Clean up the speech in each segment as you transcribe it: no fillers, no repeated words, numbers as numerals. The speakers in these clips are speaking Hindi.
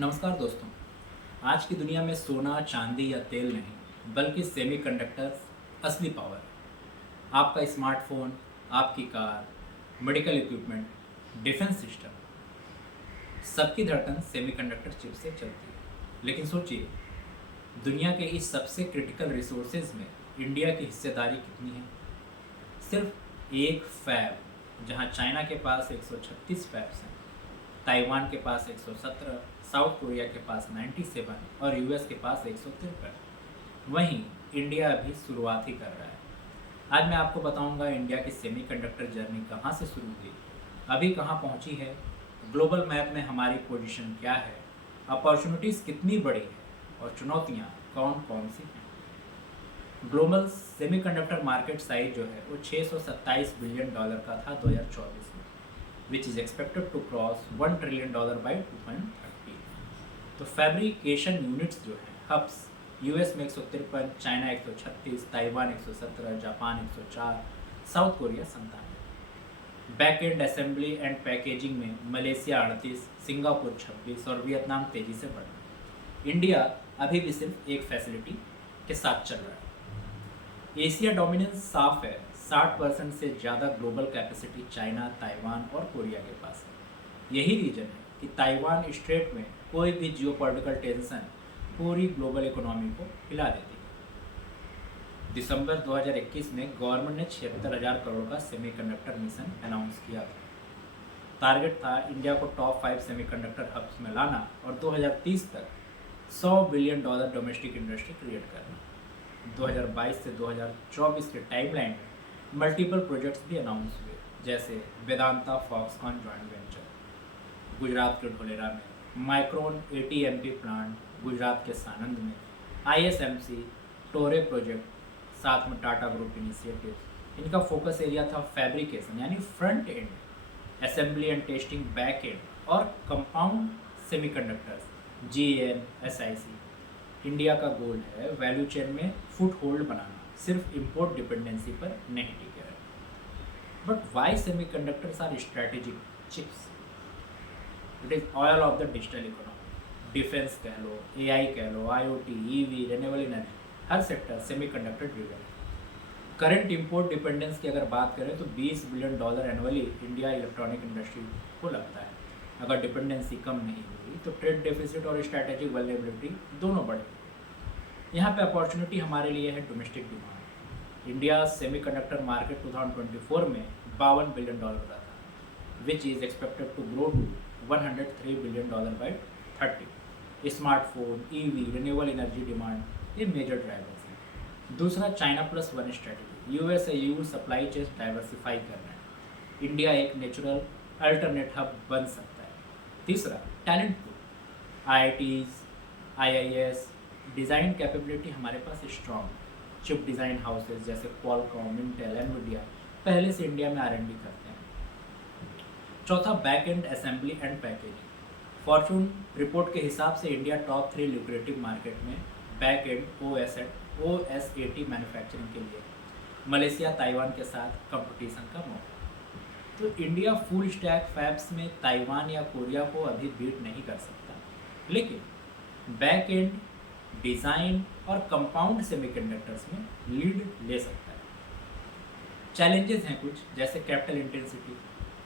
नमस्कार दोस्तों। आज की दुनिया में सोना चांदी या तेल नहीं बल्कि सेमीकंडक्टर्स असली पावर है। आपका स्मार्टफोन, आपकी car, medical equipment, defence system, सबकी धड़कन सेमीकंडक्टर चिप से चलती है। लेकिन सोचिए, दुनिया के इस सबसे क्रिटिकल रिसोर्सेज में इंडिया की हिस्सेदारी कितनी है? सिर्फ एक फैब, जहां चाइना के पास 136 फैब्स हैं, ताइवान के पास 117, साउथ कोरिया के पास 97 और यूएस के पास 153। वहीं इंडिया अभी शुरुआत ही कर रहा है। आज मैं आपको बताऊंगा इंडिया की सेमीकंडक्टर जर्नी कहां से शुरू हुई, अभी कहां पहुंची है, ग्लोबल मैप में हमारी पोजीशन क्या है, अपॉर्चुनिटीज़ कितनी बड़ी है और चुनौतियां कौन कौन सी हैं। ग्लोबल सेमीकंडक्टर मार्केट साइज जो है वो 627 बिलियन डॉलर का था 2024 में, which is expected to cross $1 trillion by 2030। तो फैब्रिकेशन यूनिट्स जो हैं, हब्स, यूएस में 153, China 136, Taiwan 117, Japan 104, south Korea 97। Back and assembly and packaging में मलेशिया 38, सिंगापुर 26 और वियतनाम तेज़ी से बढ़ रहा है। इंडिया अभी भी सिर्फ एक फैसिलिटी के साथ चल रहा है। एशिया डोमिनेंस साफ है, 60% से ज़्यादा ग्लोबल कैपेसिटी चाइना, ताइवान और कोरिया के पास है। यही रीजन है कि ताइवान स्ट्रेट में कोई भी जियोपॉलिटिकल टेंशन पूरी ग्लोबल इकोनॉमी को हिला देती है। दिसंबर 2021 में गवर्नमेंट ने 76,000 करोड़ का सेमीकंडक्टर मिशन अनाउंस किया था। टारगेट था इंडिया को टॉप 5 सेमीकंडक्टर हब्स में लाना और 2030 तक $100 बिलियन डोमेस्टिक इंडस्ट्री क्रिएट करना। 2022 से 2024 के टाइमलाइन में मल्टीपल प्रोजेक्ट्स भी अनाउंस हुए, जैसे Vedanta Foxconn joint venture Gujarat के ढोलेरा में, माइक्रोन ATMP प्लांट गुजरात के सानंद में, ISMC टोरे प्रोजेक्ट, साथ में टाटा ग्रुप इनिशिएटिव्स। इनका फोकस एरिया था फैब्रिकेशन यानी front end, assembly and testing back end और compound semiconductors GAN SIC। India का गोल है वैल्यू चेन में फुट होल्ड बनाना, सिर्फ इंपोर्ट डिपेंडेंसी पर नहीं टिके रहे। But why semiconductors are strategic chips? It is oil of the digital economy. Defence कह लो, AI कह लो, IoT, EV, रिन्यूएबल एनर्जी, हर सेक्टर सेमीकंडक्टर ड्रिवन है। करंट इंपोर्ट डिपेंडेंस की अगर बात करें तो $20 billion annually India electronic industry को लगता है। अगर डिपेंडेंसी कम नहीं हुई तो ट्रेड डेफिसिट और स्ट्रैटेजिक वल्नरेबिलिटी दोनों बढ़े। यहाँ पे अपॉर्चुनिटी हमारे लिए है domestic demand. India semiconductor market 2024 में $52 बिलियन का था, which is expected to grow to $103 billion by 30। Smartphone, EV, renewable energy demand ये मेजर ड्राइवर्स हैं। दूसरा, China plus one strategy, US EU supply chain diversify करना है। इंडिया एक नेचुरल अल्टरनेट हब बन सकता है। तीसरा, talent pool, IITs, IIS, design capability हमारे पास स्ट्रॉन्ग। चिप डिज़ाइन हाउसेज जैसे क्वालकॉम, इंटेल, एनवीडिया पहले से इंडिया में R&D करते हैं। चौथा, back and assembly and packaging. Fortune report के हिसाब से इंडिया टॉप 3 ल्यूक्रेटिव मार्केट में बैक एंड OSAT मैन्युफैक्चरिंग के लिए मलेशिया, ताइवान के साथ कंपटीशन का मौका। तो इंडिया फुल स्टैक फैब्स में ताइवान या कोरिया को अभी बीट नहीं कर सकता, लेकिन बैक एंड, डिज़ाइन और कंपाउंड सेमीकंडक्टर्स में लीड ले सकता है। चैलेंजेस हैं कुछ, जैसे कैपिटल इंटेंसिटी।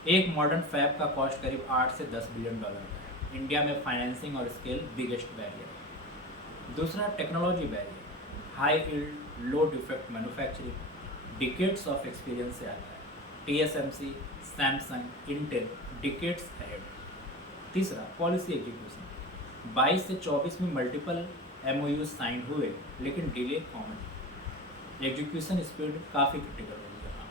एक मॉडर्न फैब का कॉस्ट करीब 8 से 10 बिलियन डॉलर का है। इंडिया में फाइनेंसिंग और स्केल बिगेस्ट बैरियर है। दूसरा, technology barrier, high yield, low defect manufacturing decades of experience से आता है। TSMC, Samsung, Intel decades ahead. तीसरा, पॉलिसी एग्जीक्यूशन। 22 से 24 में मल्टीपल MOUs साइन हुए, लेकिन डिले कॉमन। एग्जीक्यूशन स्पीड काफ़ी क्रिटिकल होगी यहाँ।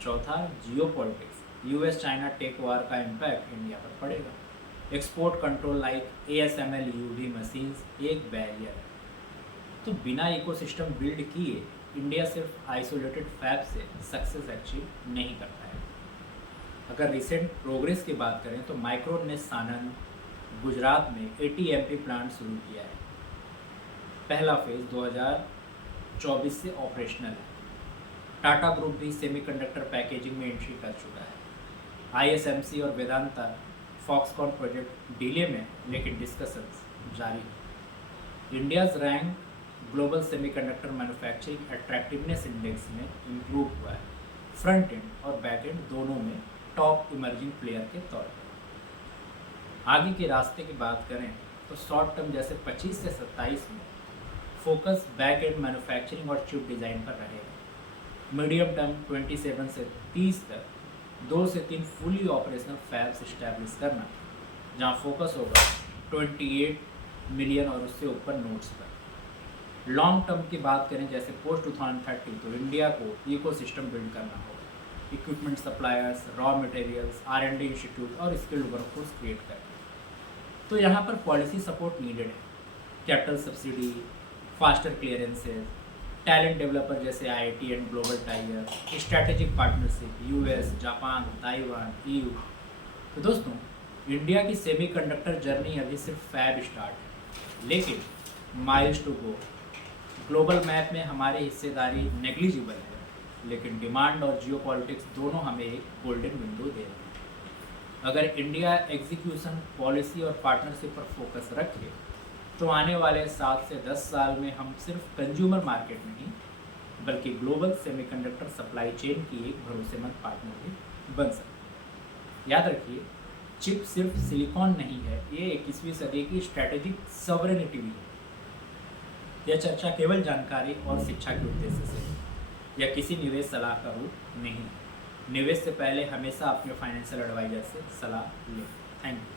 चौथा, geopolitics, US China tech war का इम्पैक्ट इंडिया पर पड़ेगा। Export control like ASML UV machines एक बैरियर है। तो बिना इकोसिस्टम बिल्ड किए इंडिया सिर्फ आइसोलेटेड फैब से सक्सेस अचीव नहीं करता है। अगर रिसेंट प्रोग्रेस की बात करें तो माइक्रोन ने सानंद, गुजरात में ATMP प्लांट शुरू किया है। पहला फेज 2024 से ऑपरेशनल है। टाटा ग्रुप भी सेमीकंडक्टर पैकेजिंग में एंट्री कर चुका है। ISMC और वेदांता फॉक्सकॉन प्रोजेक्ट डिले में, लेकिन डिस्कशंस जारी है। India's rank global semiconductor manufacturing attractiveness index में इम्प्रूव हुआ है, फ्रंट एंड और बैक एंड दोनों में टॉप इमर्जिंग प्लेयर के तौर पर। आगे के रास्ते की बात करें तो शॉर्ट टर्म जैसे 25 से 27 में फोकस बैक एंड मैन्युफैक्चरिंग और चिप डिज़ाइन पर रहेगा। मीडियम टर्म 27 से 30 तक 2 से 3 फुली ऑपरेशनल फैब्स इस्टेब्लिश करना, जहां फोकस होगा 28 मिलियन और उससे ऊपर नोट्स पर। लॉन्ग टर्म की बात करें जैसे पोस्ट 2030, तो इंडिया को इकोसिस्टम बिल्ड करना होगा, equipment suppliers, raw materials, R&D institute और स्किल्ड वर्कफोर्स क्रिएट करना। तो यहाँ पर पॉलिसी सपोर्ट नीडेड है, capital subsidy, faster clearances, talent developer जैसे IIT and global tiger, strategic partnership, US, Japan, Taiwan, EU। तो दोस्तों, इंडिया की सेमीकंडक्टर जर्नी अभी सिर्फ फैब स्टार्ट है, लेकिन miles to go. Global map में हमारी हिस्सेदारी नेग्लिजिबल है, लेकिन डिमांड और जियोपॉलिटिक्स दोनों हमें एक गोल्डन विंडो दे रहे हैं। अगर इंडिया एग्जीक्यूशन, पॉलिसी और पार्टनरशिप पर फोकस रखे तो आने वाले 7 से 10 साल में हम सिर्फ कंज्यूमर मार्केट नहीं, बल्कि ग्लोबल सेमीकंडक्टर सप्लाई चेन की एक भरोसेमंद पार्टनर भी बन सकते। याद रखिए, चिप सिर्फ सिलिकॉन नहीं है, ये 21वीं सदी की स्ट्रैटेजिक सॉवरेनिटी भी है। यह चर्चा केवल जानकारी और शिक्षा के उद्देश्य से है, या किसी निवेश सलाह का रूप नहीं है। निवेश से पहले हमेशा अपने फाइनेंशियल एडवाइजर से सलाह लें। Thank you.